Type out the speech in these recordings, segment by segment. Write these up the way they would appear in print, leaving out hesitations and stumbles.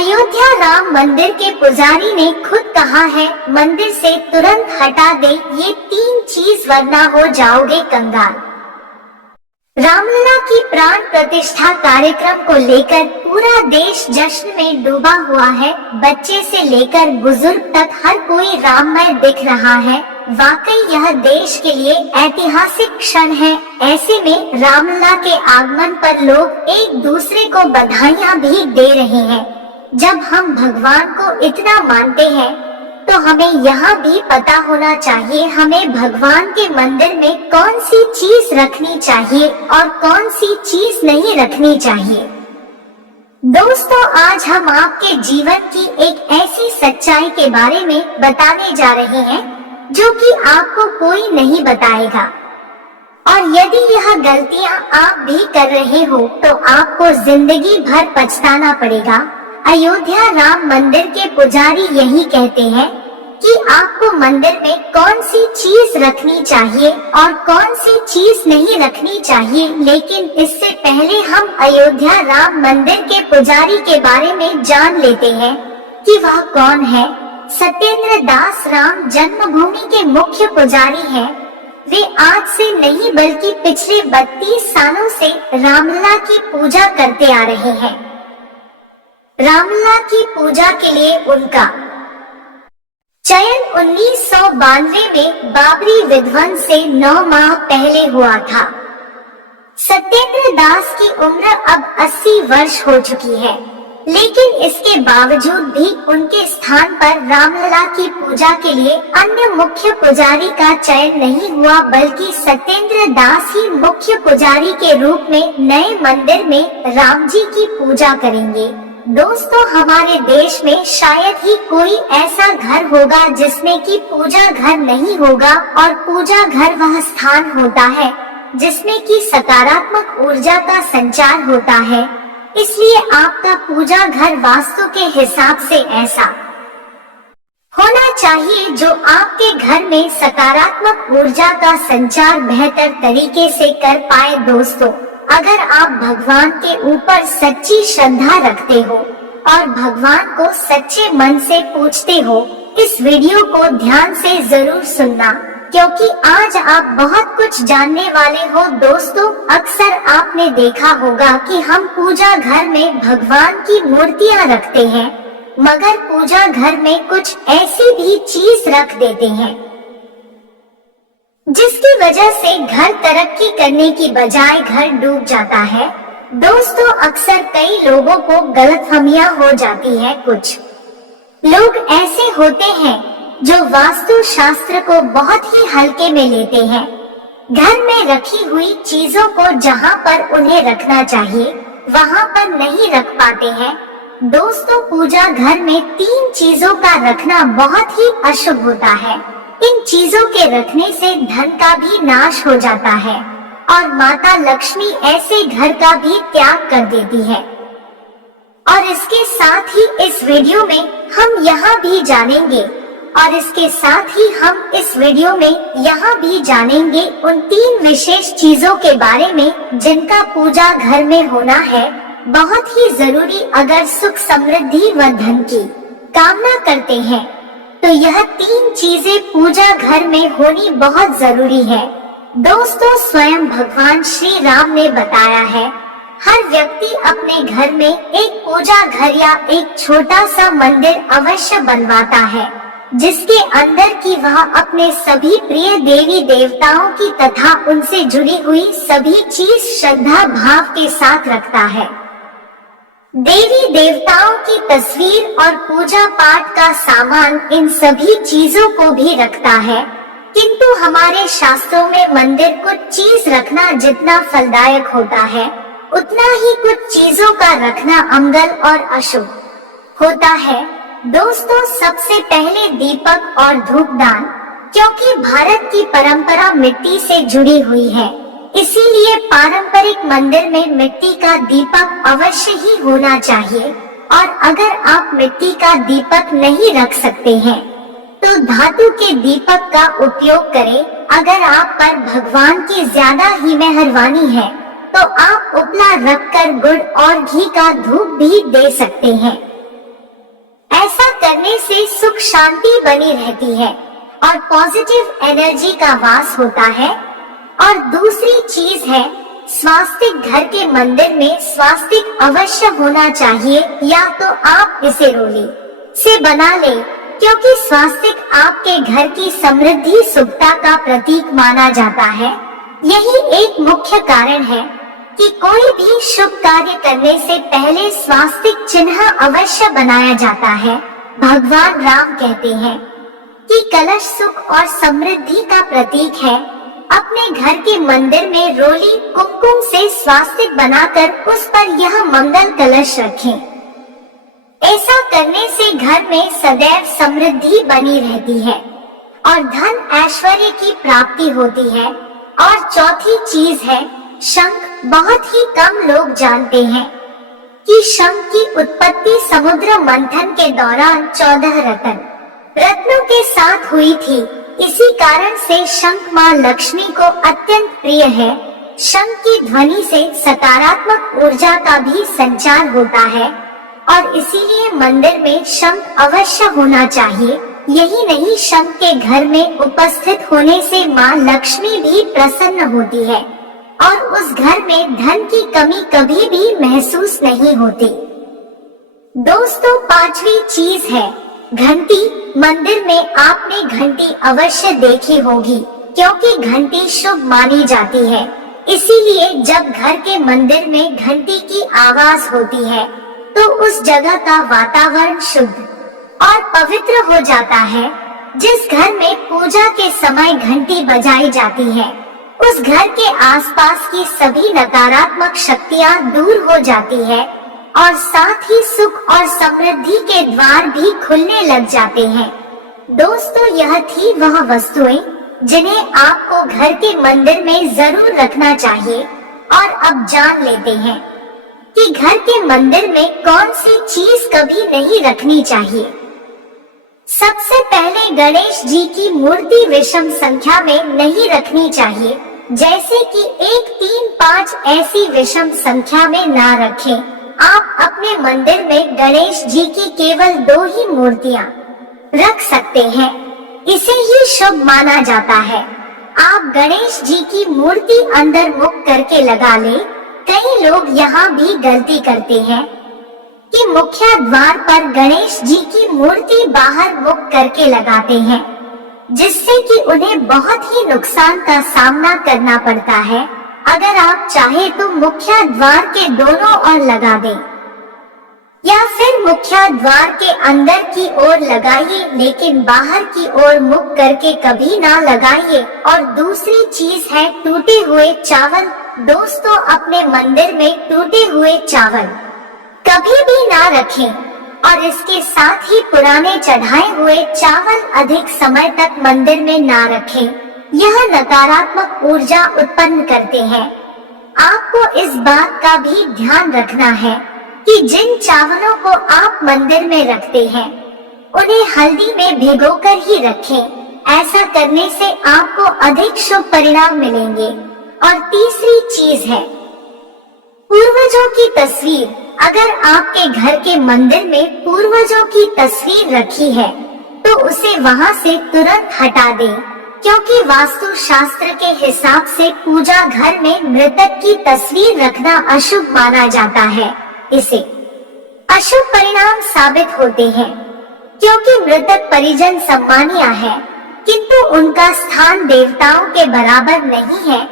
अयोध्या राम मंदिर के पुजारी ने खुद कहा है, मंदिर से तुरंत हटा दे ये 3 चीज वरना हो जाओगे कंगाल। रामलला की प्राण प्रतिष्ठा कार्यक्रम को लेकर पूरा देश जश्न में डूबा हुआ है। बच्चे से लेकर बुजुर्ग तक हर कोई राममय दिख रहा है। वाकई यह देश के लिए ऐतिहासिक क्षण है। ऐसे में रामलला के आगमन पर लोग एक दूसरे को बधाइयां भी दे रहे हैं। जब हम भगवान को इतना मानते हैं तो हमें यह भी पता होना चाहिए हमें भगवान के मंदिर में कौन सी चीज रखनी चाहिए और कौन सी चीज नहीं रखनी चाहिए। दोस्तों, आज हम आपके जीवन की एक ऐसी सच्चाई के बारे में बताने जा रहे हैं जो कि आपको कोई नहीं बताएगा, और यदि यह गलतियां आप भी कर रहे हो तो आपको जिंदगी भर पछताना पड़ेगा। अयोध्या राम मंदिर के पुजारी यही कहते हैं कि आपको मंदिर में कौन सी चीज रखनी चाहिए और कौन सी चीज नहीं रखनी चाहिए। लेकिन इससे पहले हम अयोध्या राम मंदिर के पुजारी के बारे में जान लेते हैं कि वह कौन है। सत्येंद्र दास राम जन्मभूमि के मुख्य पुजारी हैं। वे आज से नहीं बल्कि पिछले 32 सालों से रामलला की पूजा करते आ रहे हैं। रामलला की पूजा के लिए उनका चयन 1992 में बाबरी विध्वंस से 9 माह पहले हुआ था। सत्येंद्र दास की उम्र अब 80 वर्ष हो चुकी है, लेकिन इसके बावजूद भी उनके स्थान पर रामलला की पूजा के लिए अन्य मुख्य पुजारी का चयन नहीं हुआ, बल्कि सत्येंद्र दास ही मुख्य पुजारी के रूप में नए मंदिर में राम जी की पूजा करेंगे। दोस्तों, हमारे देश में शायद ही कोई ऐसा घर होगा जिसमें कि पूजा घर नहीं होगा, और पूजा घर वह स्थान होता है जिसमें कि सकारात्मक ऊर्जा का संचार होता है। इसलिए आपका पूजा घर वास्तु के हिसाब से ऐसा होना चाहिए जो आपके घर में सकारात्मक ऊर्जा का संचार बेहतर तरीके से कर पाए। दोस्तों, अगर आप भगवान के ऊपर सच्ची श्रद्धा रखते हो और भगवान को सच्चे मन से पूजते हो, इस वीडियो को ध्यान से जरूर सुनना, क्योंकि आज आप बहुत कुछ जानने वाले हो। दोस्तों, अक्सर आपने देखा होगा कि हम पूजा घर में भगवान की मूर्तियां रखते हैं, मगर पूजा घर में कुछ ऐसी भी चीज रख देते हैं जिसकी वजह से घर तरक्की करने की बजाय घर डूब जाता है। दोस्तों, अक्सर कई लोगों को गलतफहमियां हो जाती है। कुछ लोग ऐसे होते हैं जो वास्तु शास्त्र को बहुत ही हल्के में लेते हैं। घर में रखी हुई चीजों को जहां पर उन्हें रखना चाहिए वहां पर नहीं रख पाते हैं। दोस्तों, पूजा घर में 3 चीजों का रखना बहुत ही अशुभ होता है। इन चीजों के रखने से धन का भी नाश हो जाता है और माता लक्ष्मी ऐसे घर का भी त्याग कर देती है। और इसके साथ ही इस वीडियो में हम यहाँ भी जानेंगे उन 3 विशेष चीजों के बारे में जिनका पूजा घर में होना है बहुत ही जरूरी। अगर सुख समृद्धि व धन की कामना करते हैं तो यह 3 चीजें पूजा घर में होनी बहुत जरूरी है। दोस्तों, स्वयं भगवान श्री राम ने बताया है, हर व्यक्ति अपने घर में एक पूजा घर या एक छोटा सा मंदिर अवश्य बनवाता है, जिसके अंदर की वह अपने सभी प्रिय देवी देवताओं की तथा उनसे जुड़ी हुई सभी चीज श्रद्धा भाव के साथ रखता है। देवी देवताओं की तस्वीर और पूजा पाठ का सामान, इन सभी चीजों को भी रखता है। किंतु हमारे शास्त्रों में मंदिर कुछ चीज रखना जितना फलदायक होता है, उतना ही कुछ चीजों का रखना अमंगल और अशुभ होता है। दोस्तों, सबसे पहले दीपक और धूपदान, क्योंकि भारत की परंपरा मिट्टी से जुड़ी हुई है, इसीलिए पारंपरिक मंदिर में मिट्टी का दीपक अवश्य ही होना चाहिए। और अगर आप मिट्टी का दीपक नहीं रख सकते हैं तो धातु के दीपक का उपयोग करें। अगर आप पर भगवान की ज्यादा ही मेहरबानी है तो आप उपला रखकर गुड़ और घी का धूप भी दे सकते हैं। करने से सुख शांति बनी रहती है और पॉजिटिव एनर्जी का वास होता है। और दूसरी चीज है, स्वास्तिक घर के मंदिर में स्वास्तिक अवश्य होना चाहिए, या तो आप इसे रोली से बना ले, क्योंकि स्वास्तिक आपके घर की समृद्धि सुखता का प्रतीक माना जाता है। यही एक मुख्य कारण है कि कोई भी शुभ कार्य करने से पहले स्वास्तिक चिन्ह अवश्य बनाया जाता है। भगवान राम कहते हैं कि कलश सुख और समृद्धि का प्रतीक है। अपने घर के मंदिर में रोली कुमकुम से स्वास्तिक बनाकर उस पर यह मंगल कलश रखें। ऐसा करने से घर में सदैव समृद्धि बनी रहती है और धन ऐश्वर्य की प्राप्ति होती है। और चौथी चीज है शंख। बहुत ही कम लोग जानते हैं कि शंख की उत्पत्ति समुद्र मंथन के दौरान 14 रत्नों के साथ हुई थी। इसी कारण से शंख मां लक्ष्मी को अत्यंत प्रिय है। शंख की ध्वनि से सकारात्मक ऊर्जा का भी संचार होता है और इसीलिए मंदिर में शंख अवश्य होना चाहिए। यही नहीं, शंख के घर में उपस्थित होने से मां लक्ष्मी भी प्रसन्न होती है और उस घर में धन की कमी कभी भी महसूस नहीं होती। दोस्तों, पांचवी चीज है घंटी। मंदिर में आपने घंटी अवश्य देखी होगी, क्योंकि घंटी शुभ मानी जाती है। इसीलिए जब घर के मंदिर में घंटी की आवाज होती है तो उस जगह का वातावरण शुद्ध और पवित्र हो जाता है। जिस घर में पूजा के समय घंटी बजाई जाती है, उस घर के आसपास की सभी नकारात्मक शक्तियां दूर हो जाती है और साथ ही सुख और समृद्धि के द्वार भी खुलने लग जाते हैं। दोस्तों, यह थी वह वस्तुएं जिन्हें आपको घर के मंदिर में जरूर रखना चाहिए। और अब जान लेते हैं कि घर के मंदिर में कौन सी चीज कभी नहीं रखनी चाहिए। सबसे पहले गणेश जी की मूर्ति विषम संख्या में नहीं रखनी चाहिए, जैसे कि 1, 3, 5 ऐसी विषम संख्या में ना रखें। आप अपने मंदिर में गणेश जी की केवल 2 ही मूर्तियां रख सकते हैं। इसे ही शुभ माना जाता है। आप गणेश जी की मूर्ति अंदर मुख करके लगा ले। कई लोग यहाँ भी गलती करते हैं कि मुख्य द्वार पर गणेश जी की मूर्ति बाहर मुख करके लगाते हैं, जिससे कि उन्हें बहुत ही नुकसान का सामना करना पड़ता है। अगर आप चाहे तो मुख्य द्वार के दोनों ओर लगा दें या फिर मुख्य द्वार के अंदर की ओर लगाइए, लेकिन बाहर की ओर मुख करके कभी ना लगाइए। और दूसरी चीज है टूटे हुए चावल। दोस्तों, अपने मंदिर में टूटे हुए चावल कभी भी ना रखें और इसके साथ ही पुराने चढ़ाए हुए चावल अधिक समय तक मंदिर में ना रखें। यह नकारात्मक ऊर्जा उत्पन्न करते हैं। आपको इस बात का भी ध्यान रखना है कि जिन चावलों को आप मंदिर में रखते हैं उन्हें हल्दी में भिगोकर ही रखें। ऐसा करने से आपको अधिक शुभ परिणाम मिलेंगे। और तीसरी चीज है पूर्वजों की तस्वीर। अगर आपके घर के मंदिर में पूर्वजों की तस्वीर रखी है तो उसे वहां से तुरंत हटा दें, क्योंकि वास्तु शास्त्र के हिसाब से पूजा घर में मृतक की तस्वीर रखना अशुभ माना जाता है। इसे अशुभ परिणाम साबित होते हैं, क्योंकि मृतक परिजन सम्मानीय है, किंतु उनका स्थान देवताओं के बराबर नहीं है।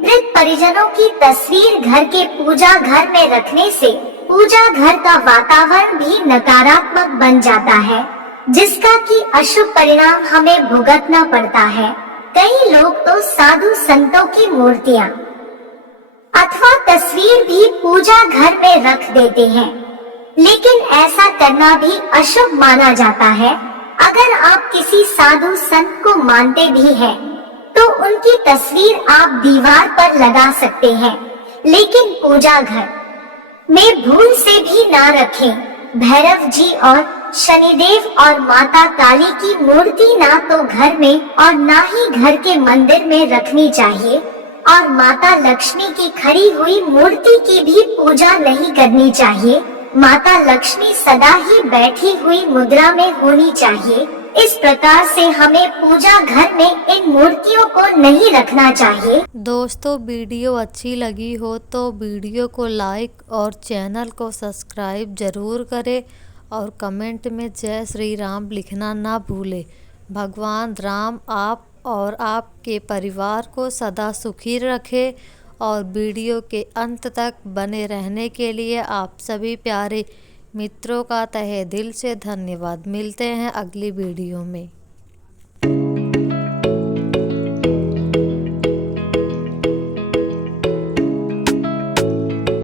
मृत परिजनों की तस्वीर घर के पूजा घर में रखने से पूजा घर का वातावरण भी नकारात्मक बन जाता है, जिसका कि अशुभ परिणाम हमें भुगतना पड़ता है। कई लोग तो साधु संतों की मूर्तियां अथवा तस्वीर भी पूजा घर में रख देते हैं, लेकिन ऐसा करना भी अशुभ माना जाता है। अगर आप किसी साधु संत को मानते भी हैं, तो उनकी तस्वीर आप दीवार पर लगा सकते हैं, लेकिन पूजा घर में भूल से भी ना रखें। भैरव जी और शनिदेव और माता काली की मूर्ति ना तो घर में और ना ही घर के मंदिर में रखनी चाहिए। और माता लक्ष्मी की खड़ी हुई मूर्ति की भी पूजा नहीं करनी चाहिए। माता लक्ष्मी सदा ही बैठी हुई मुद्रा में होनी चाहिए। इस प्रकार से हमें पूजा घर में इन मूर्तियों को नहीं रखना चाहिए। दोस्तों वीडियो अच्छी लगी हो तो वीडियो को लाइक और चैनल को सब्सक्राइब जरूर करें और कमेंट में जय श्री राम लिखना ना भूलें। भगवान राम आप और आपके परिवार को सदा सुखी रखे और वीडियो के अंत तक बने रहने के लिए आप सभी प्यारे मित्रों का तहे दिल से धन्यवाद। मिलते हैं अगली वीडियो में।